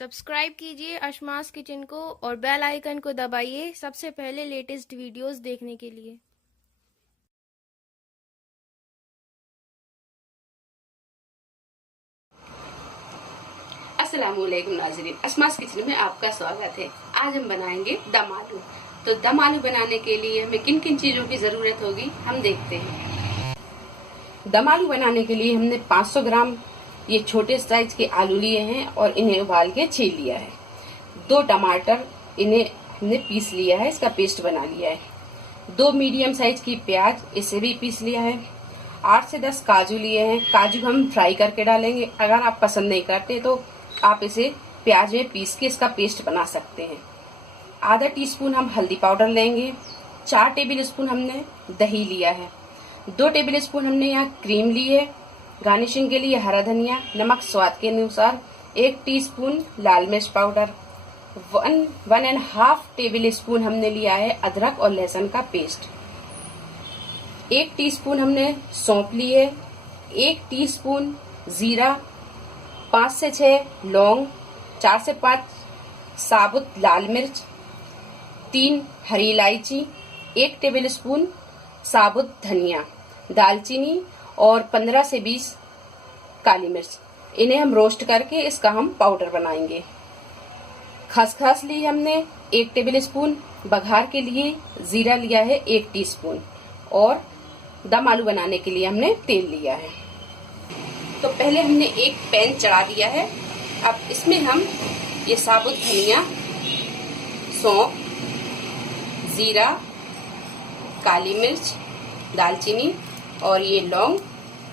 Subscribe कीजिए अशमास kitchen को और बेल आइकन को दबाइए सबसे पहले लेटेस्ट वीडियोस देखने के लिए। अस्सलामुअलैकुम नाज़रीन, अशमास किचन में आपका स्वागत है। आज हम बनाएंगे दम आलू। तो दम आलू बनाने के लिए हमें किन किन चीजों की जरूरत होगी हम देखते हैं। दम आलू बनाने के लिए हमने 500 ग्राम ये छोटे साइज के आलू लिए हैं और इन्हें उबाल के छील लिया है। 2 टमाटर इन्हें हमने पीस लिया है, इसका पेस्ट बना लिया है। 2 मीडियम साइज की प्याज, इसे भी पीस लिया है। 8 से 10 काजू लिए हैं। काजू हम फ्राई करके डालेंगे। अगर आप पसंद नहीं करते तो आप इसे प्याज में पीस के इसका पेस्ट बना सकते हैं। आधा टीस्पून हम हल्दी पाउडर लेंगे। 4 टेबल स्पून हमने दही लिया है। 2 टेबल स्पून हमने यहाँ क्रीम ली है। गार्निशिंग के लिए हरा धनिया, नमक स्वाद के अनुसार, 1 टीस्पून लाल मिर्च पाउडर, 1.5 टेबल स्पून हमने लिया है अदरक और लहसुन का पेस्ट। 1 टीस्पून हमने सौंफ ली है। 1 टीस्पून जीरा, 5 से 6 लौंग, 4 से 5 साबुत लाल मिर्च, 3 हरी इलायची, 1 टेबल स्पून साबुत धनिया, दालचीनी और 15 से 20 काली मिर्च। इन्हें हम रोस्ट करके इसका हम पाउडर बनाएंगे। खसखस ली हमने 1 टेबल स्पून, बघार के लिए जीरा लिया है 1 टीस्पून और दम आलू बनाने के लिए हमने तेल लिया है। तो पहले हमने एक पैन चढ़ा दिया है। अब इसमें हम ये साबुत धनिया, सौंफ, जीरा, काली मिर्च, दालचीनी और ये लौंग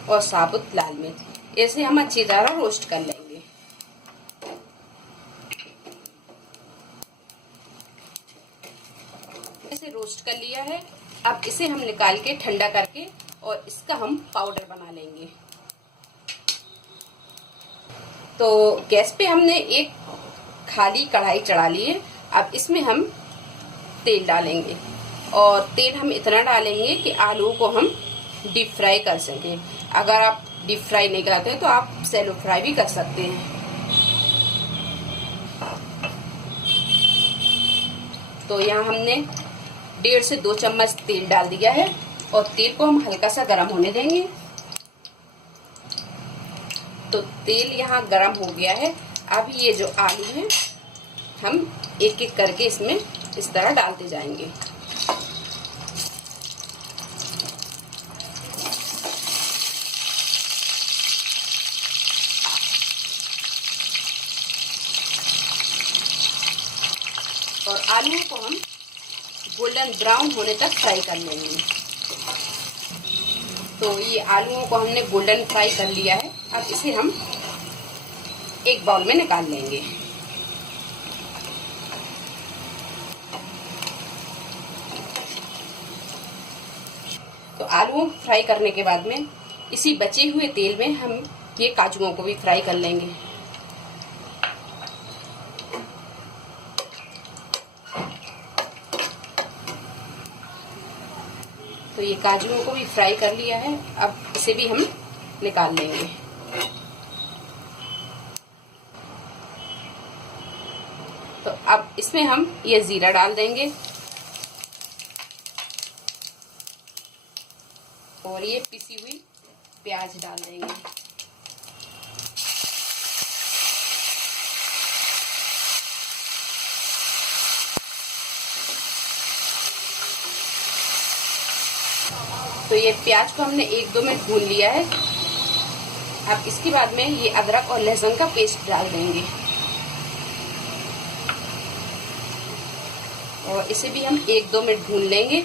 और साबुत लाल मिर्च, इसे हम अच्छी तरह रोस्ट कर लेंगे। इसे रोस्ट कर लिया है। अब इसे हम निकाल के ठंडा करके और इसका हम पाउडर बना लेंगे। तो गैस पे हमने एक खाली कढ़ाई चढ़ा ली है। अब इसमें हम तेल डालेंगे और तेल हम इतना डालेंगे कि आलू को हम डीप फ्राई कर सकें। अगर आप डीप फ्राई नहीं करते तो आप सैलो फ्राई भी कर सकते हैं। तो यहाँ हमने 1.5 से 2 चम्मच तेल डाल दिया है और तेल को हम हल्का सा गर्म होने देंगे। तो तेल यहाँ गर्म हो गया है। अब ये जो आलू है हम एक एक करके इसमें इस तरह डालते जाएंगे। और आलूओं को हम गोल्डन ब्राउन होने तक फ्राई कर लेंगे। तो ये आलूओं को हमने गोल्डन फ्राई कर लिया है। अब इसे हम एक बाउल में निकाल लेंगे। तो आलूओं फ्राई करने के बाद में इसी बचे हुए तेल में हम ये काजुओं को भी फ्राई कर लेंगे। तो ये काजुओं को भी फ्राई कर लिया है। अब इसे भी हम निकाल लेंगे। तो अब इसमें हम ये जीरा डाल देंगे और ये पिसी हुई प्याज डाल देंगे। तो ये प्याज को हमने 1-2 मिनट भून लिया है। अब इसके बाद में ये अदरक और लहसुन का पेस्ट डाल देंगे और इसे भी हम 1-2 मिनट भून लेंगे।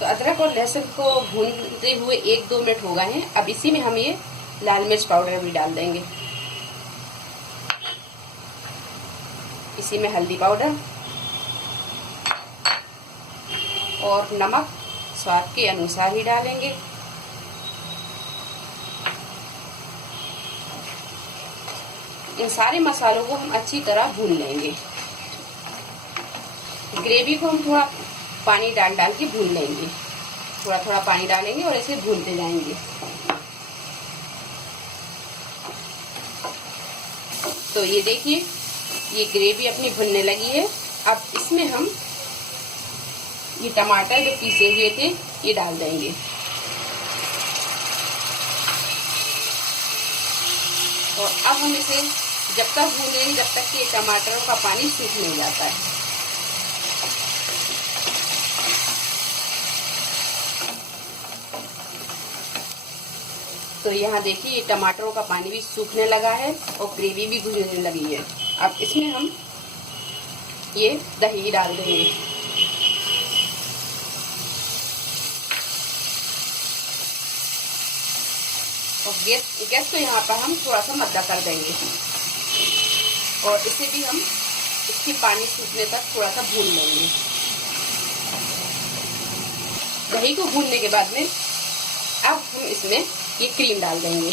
तो अदरक और लहसुन को भूनते हुए 1-2 मिनट हो गए हैं। अब इसी में हम ये लाल मिर्च पाउडर भी डाल देंगे। इसी में हल्दी पाउडर और नमक स्वाद के अनुसार ही डालेंगे। इन सारे मसालों को हम अच्छी तरह भून लेंगे। ग्रेवी को हम थोड़ा पानी डाल के भून लेंगे। थोड़ा थोड़ा पानी डालेंगे और इसे भूनते जाएंगे। तो ये देखिए ये ग्रेवी अपनी भुनने लगी है। अब इसमें हम ये टमाटर जो पीसे हुए थे ये डाल देंगे। और अब हम इसे जब तक भूनेंगे जब तक कि टमाटरों का पानी सूख नहीं जाता है। तो यहाँ देखिए ये टमाटरों का पानी भी सूखने लगा है और ग्रेवी भी भुनने लगी है। अब इसमें हम ये दही डाल देंगे। और गैस को यहाँ पर हम थोड़ा सा मद्दा कर देंगे और इसे भी हम इसके पानी सूखने तक थोड़ा सा भून लेंगे। दही को भूनने के बाद में अब हम इसमें ये क्रीम डाल देंगे।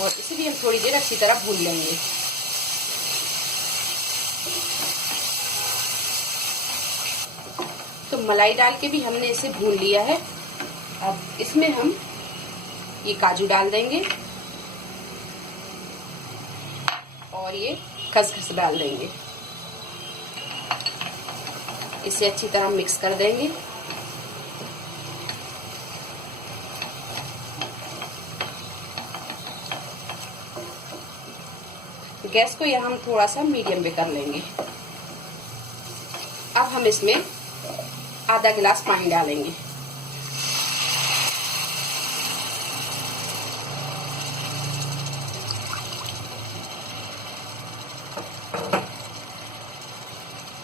और इसे भी हम थोड़ी देर अच्छी तरह भून लेंगे। तो मलाई डाल के भी हमने इसे भून लिया है। अब इसमें हम ये काजू डाल देंगे और ये खसखस डाल देंगे। इसे अच्छी तरह मिक्स कर देंगे। गैस को यहाँ हम थोड़ा सा मीडियम पे कर लेंगे। अब हम इसमें आधा गिलास पानी डालेंगे।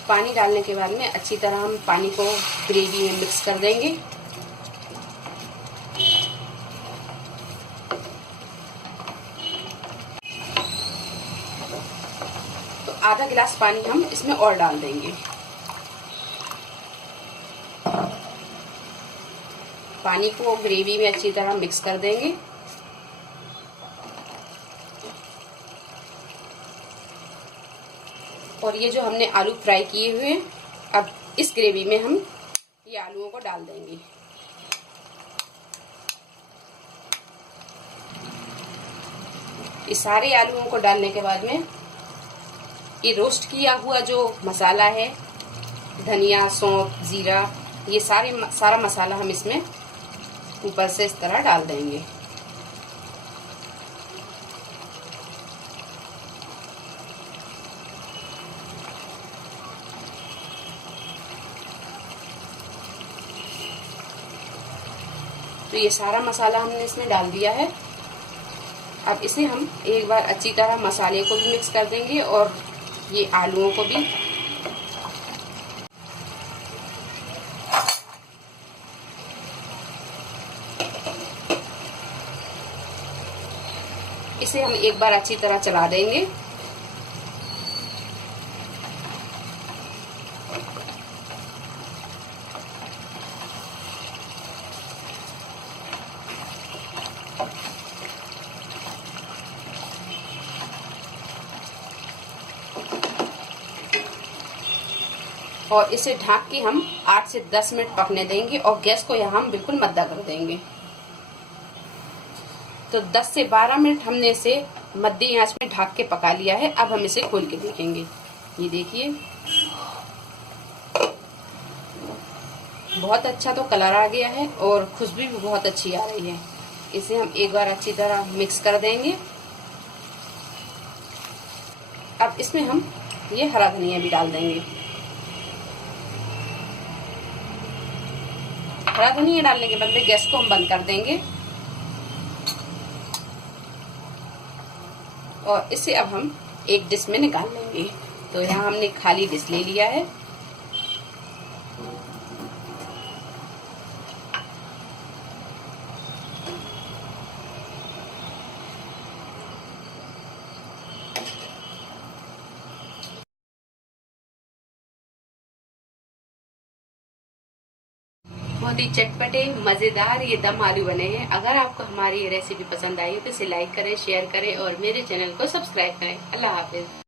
पानी डालने के बाद में अच्छी तरह हम पानी को ग्रेवी में मिक्स कर देंगे। तो आधा गिलास पानी हम इसमें और डाल देंगे। पानी को ग्रेवी में अच्छी तरह मिक्स कर देंगे। और ये जो हमने आलू फ्राई किए हुए हैं अब इस ग्रेवी में हम ये आलूओं को डाल देंगे। इस सारे आलूओं को डालने के बाद में ये रोस्ट किया हुआ जो मसाला है, धनिया, सौंफ, जीरा, ये सारा मसाला हम इसमें ऊपर से इस तरह डाल देंगे। तो ये सारा मसाला हमने इसमें डाल दिया है। अब इसे हम एक बार अच्छी तरह मसाले को भी मिक्स कर देंगे और ये आलूओं को भी। इसे हम एक बार अच्छी तरह चला देंगे। और इसे ढक के हम 8 से 10 मिनट पकने देंगे और गैस को यहाँ हम बिल्कुल मद्दा कर देंगे। तो 10 से 12 मिनट हमने इसे मध्य आंच में ढक के पका लिया है। अब हम इसे खोल के देखेंगे। ये देखिए बहुत अच्छा तो कलर आ गया है और खुशबू भी बहुत अच्छी आ रही है। इसे हम एक बार अच्छी तरह मिक्स कर देंगे। अब इसमें हम ये हरा धनिया भी डाल देंगे। हरा धनिया डालने के बाद में गैस को हम बंद कर देंगे और इसे अब हम एक डिश में निकाल लेंगे। तो यहाँ हमने खाली डिश ले लिया है। बहुत ही चटपटे मजेदार ये दम आलू बने हैं। अगर आपको हमारी ये रेसिपी पसंद आई तो इसे लाइक करें, शेयर करें और मेरे चैनल को सब्सक्राइब करें। अल्लाह हाफिज।